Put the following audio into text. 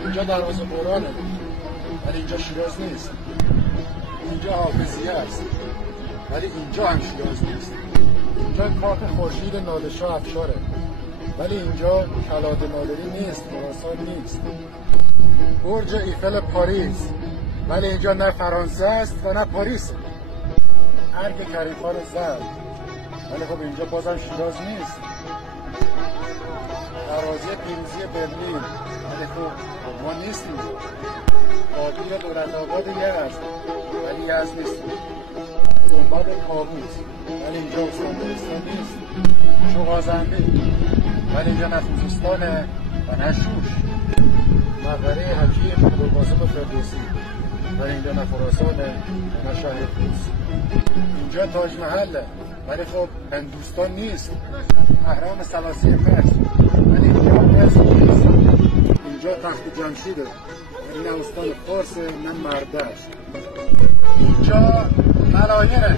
اینجا دروازه قرآنه، ولی اینجا شیراز نیست. اینجا حافظیه است، ولی اینجا هم شیراز نیست. اینجا کاخ خورشید نادرشاه افشاره، ولی اینجا کلات نادری نیست، خراسان نیست. برج ایفل پاریس، ولی اینجا نه فرانسه است و نه پاریس. ارگ کریمخان زرد، ولی خب اینجا بازم شیراز نیست. ترازی پیروزی برلین، ولی خب ما نیستیم. قادی دولت‌آباد یزد، ولی یزد نیستیم. گنبد کاووس، ولی اینجا استانبولستان نیست. شوقازنده، ولی اینجا نه خوزستانه و نه شوش. مقبره حکیم ابوالقاسم فردوسی، ولی اینجا نه خراسانه و نه شاهدروس. اینجا تاج محله، ولی خب هندوستان نیست. اهرام ثلاثی مصر، ولی اینجا مصر نیست. اینجا تخت جمشیده، ولی نه استان فارس نه مردشت. اینجا ملایه